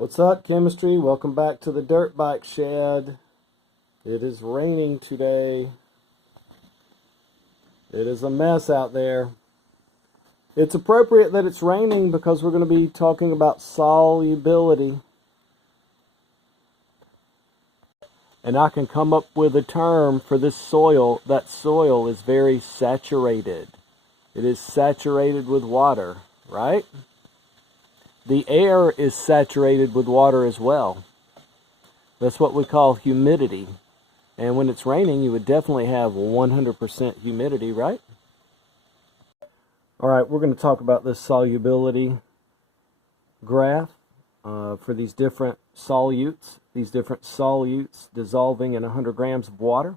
What's up, chemistry? Welcome back to the dirt bike shed. It is raining today. It is a mess out there. It's appropriate that it's raining because we're going to be talking about solubility. And I can come up with a term for this soil. That soil is very saturated. It is saturated with water, right? The air is saturated with water as well. That's what we call humidity. And when it's raining, you would definitely have 100% humidity, right? All right, we're going to talk about this solubility graph for these different solutes. These different solutes dissolving in 100 grams of water.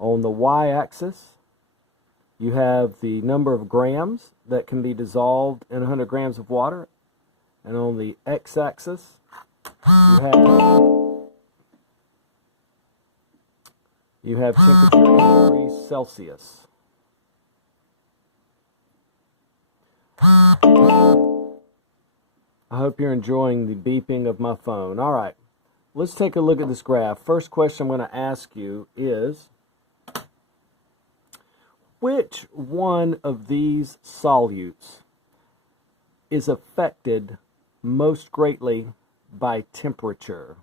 On the y-axis, you have the number of grams that can be dissolved in 100 grams of water. And on the x-axis, you have temperature in degrees Celsius. I hope you're enjoying the beeping of my phone. All right, let's take a look at this graph. First question I'm going to ask you is, which one of these solutes is affected most greatly by temperature?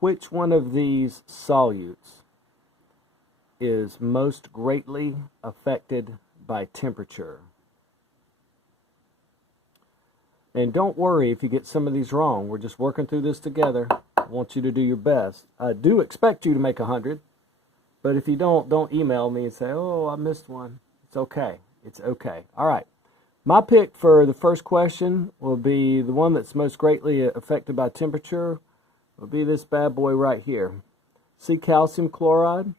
Which one of these solutes is most greatly affected by temperature? And don't worry if you get some of these wrong. We're just working through this together. I want you to do your best. I do expect you to make 100. But if you don't email me and say, oh, I missed one. It's okay. It's okay. All right. My pick for the first question will be the one that's most greatly affected by temperature. Will be this bad boy right here. See calcium chloride?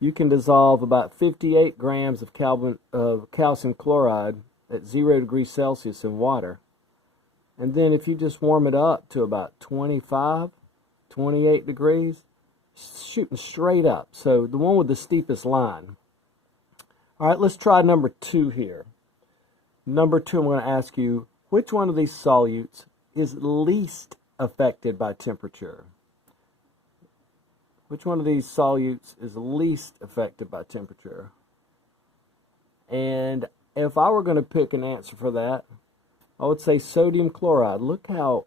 You can dissolve about 58 grams of calcium chloride at 0 degrees Celsius in water. And then if you just warm it up to about 25, 28 degrees, shooting straight up. So the one with the steepest line. All right, let's try number 2 here. Number 2, I'm going to ask you, which one of these solutes is least affected by temperature? Which one of these solutes is least affected by temperature? And if I were going to pick an answer for that, I would say sodium chloride. Look how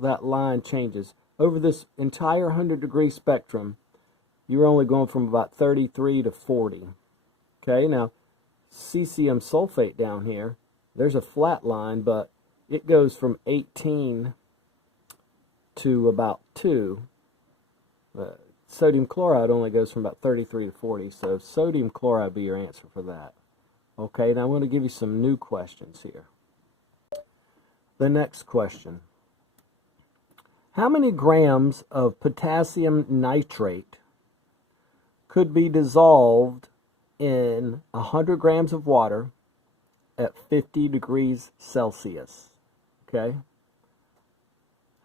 that line changes. Over this entire 100-degree spectrum, you're only going from about 33 to 40. Okay, now cesium sulfate down here, there's a flat line, but it goes from 18 to about 2. Sodium chloride only goes from about 33 to 40, so sodium chloride would be your answer for that. Okay, now I'm going to give you some new questions here. The next question. How many grams of potassium nitrate could be dissolved in 100 grams of water at 50 degrees Celsius? Okay?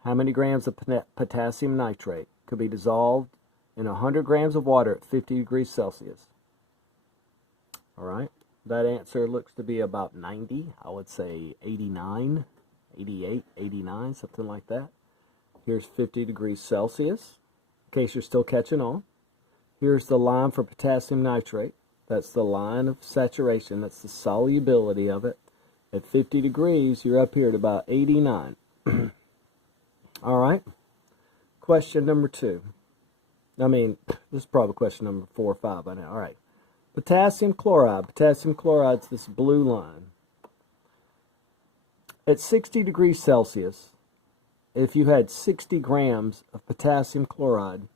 How many grams of potassium nitrate could be dissolved in 100 grams of water at 50 degrees Celsius? All right. That answer looks to be about 90. I would say 89, 88, 89, something like that. Here's 50 degrees Celsius, in case you're still catching on. Here's the line for potassium nitrate. That's the line of saturation. That's the solubility of it. At 50 degrees, you're up here at about 89. All right. Question number 2. This is probably question number 4 or 5 by now. All right. Potassium chloride. Potassium chloride's this blue line. At 60 degrees Celsius, if you had 60 grams of potassium chloride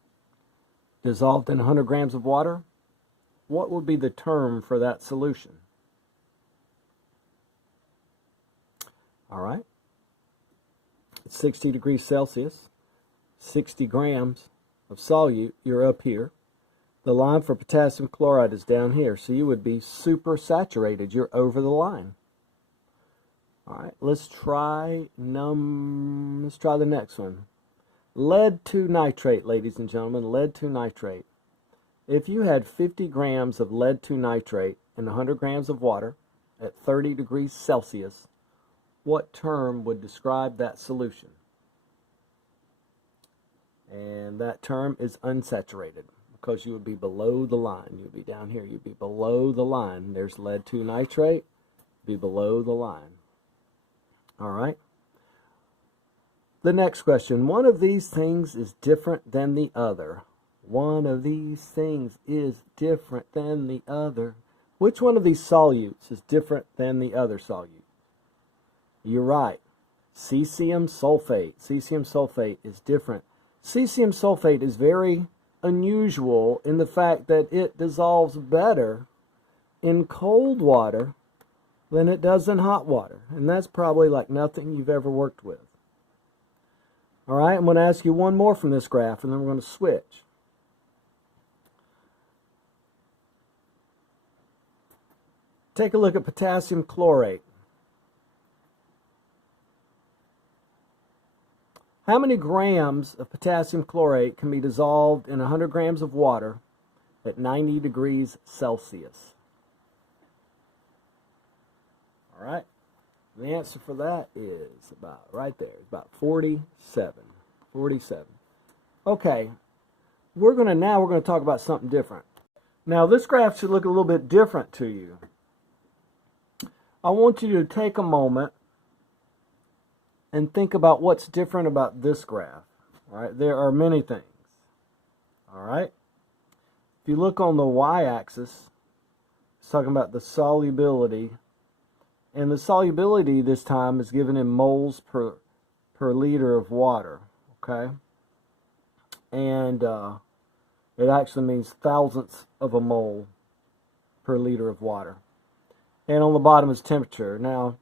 dissolved in 100 grams of water, what would be the term for that solution? All right. At 60 degrees Celsius, 60 grams of solute, you're up here. The line for potassium chloride is down here, so you would be super saturated. You're over the line. All right, let's try the next one. Lead 2 nitrate, ladies and gentlemen, lead 2 nitrate. If you had 50 grams of lead 2 nitrate in 100 grams of water at 30 degrees Celsius, what term would describe that solution? And that term is unsaturated, because you would be below the line. You would be down here. You'd be below the line. There's lead 2 nitrate. Be below the line. All right. The next question. One of these things is different than the other. One of these things is different than the other. Which one of these solutes is different than the other solute? You're right. Cesium sulfate. Cesium sulfate is different. Cesium sulfate is very unusual in the fact that it dissolves better in cold water than it does in hot water. And that's probably like nothing you've ever worked with. All right, I'm going to ask you one more from this graph, and then we're going to switch. Take a look at potassium chlorate. How many grams of potassium chlorate can be dissolved in 100 grams of water at 90 degrees Celsius? All right. The answer for that is about right there. It's about 47. 47. Okay. We're going to talk about something different. Now, this graph should look a little bit different to you. I want you to take a moment and think about what's different about this graph. All right, there are many things. All right, if you look on the y-axis, it's talking about the solubility, and the solubility this time is given in moles per liter of water. Okay, and it actually means thousandths of a mole per liter of water. And on the bottom is temperature. Now,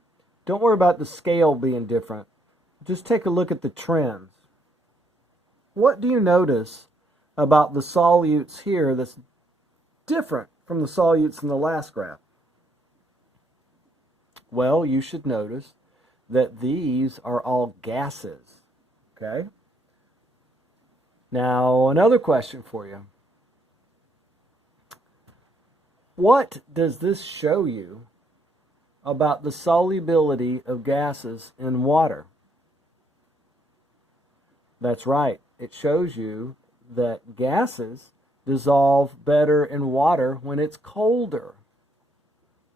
don't worry about the scale being different. Just take a look at the trends. What do you notice about the solutes here that's different from the solutes in the last graph? Well, you should notice that these are all gases. Okay? Now, another question for you. What does this show you about the solubility of gases in water? That's right. It shows you that gases dissolve better in water when it's colder.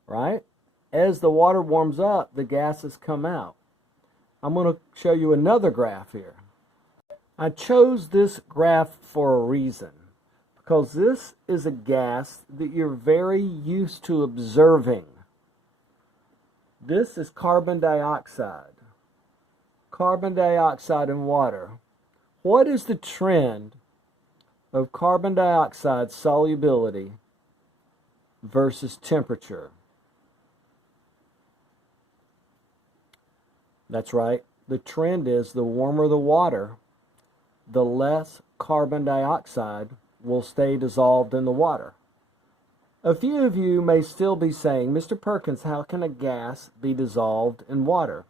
Right? As the water warms up, the gases come out. I'm going to show you another graph here. I chose this graph for a reason, because this is a gas that you're very used to observing. This is carbon dioxide. Carbon dioxide in water. What is the trend of carbon dioxide solubility versus temperature? That's right. The trend is the warmer the water, the less carbon dioxide will stay dissolved in the water. A few of you may still be saying, Mr. Perkins, how can a gas be dissolved in water?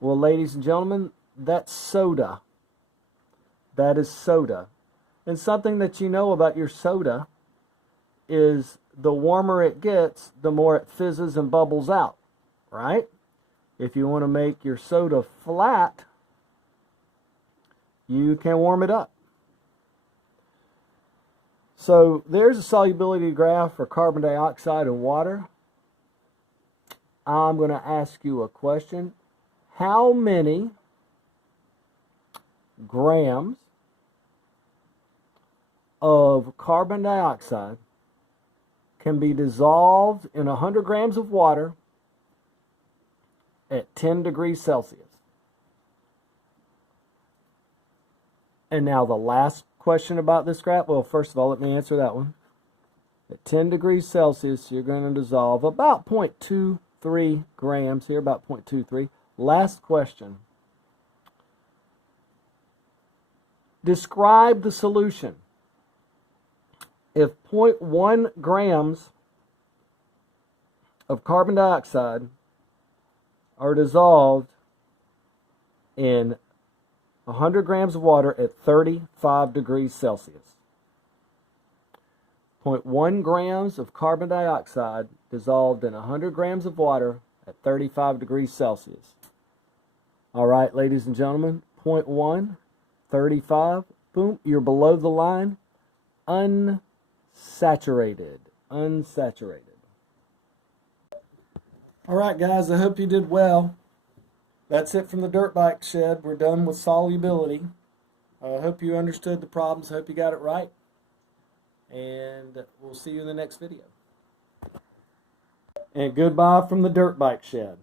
Well, ladies and gentlemen, that's soda. That is soda. And something that you know about your soda is the warmer it gets, the more it fizzes and bubbles out, right? If you want to make your soda flat, you can warm it up. So there's a solubility graph for carbon dioxide in water. I'm going to ask you a question. How many grams of carbon dioxide can be dissolved in 100 grams of water at 10 degrees Celsius? And now the last question about this graph. Well, first of all, let me answer that one. At 10 degrees Celsius, you're going to dissolve about 0.23 grams here, about 0.23. Last question. Describe the solution. If 0.1 grams of carbon dioxide are dissolved in 100 grams of water at 35 degrees Celsius. 0.1 grams of carbon dioxide dissolved in 100 grams of water at 35 degrees Celsius. All right, ladies and gentlemen, 0.1, 35, boom, you're below the line, unsaturated. Unsaturated. All right, guys, I hope you did well. That's it from the Dirt Bike Shed. We're done with solubility. I hope you understood the problems. Hope you got it right. And we'll see you in the next video. And goodbye from the Dirt Bike Shed.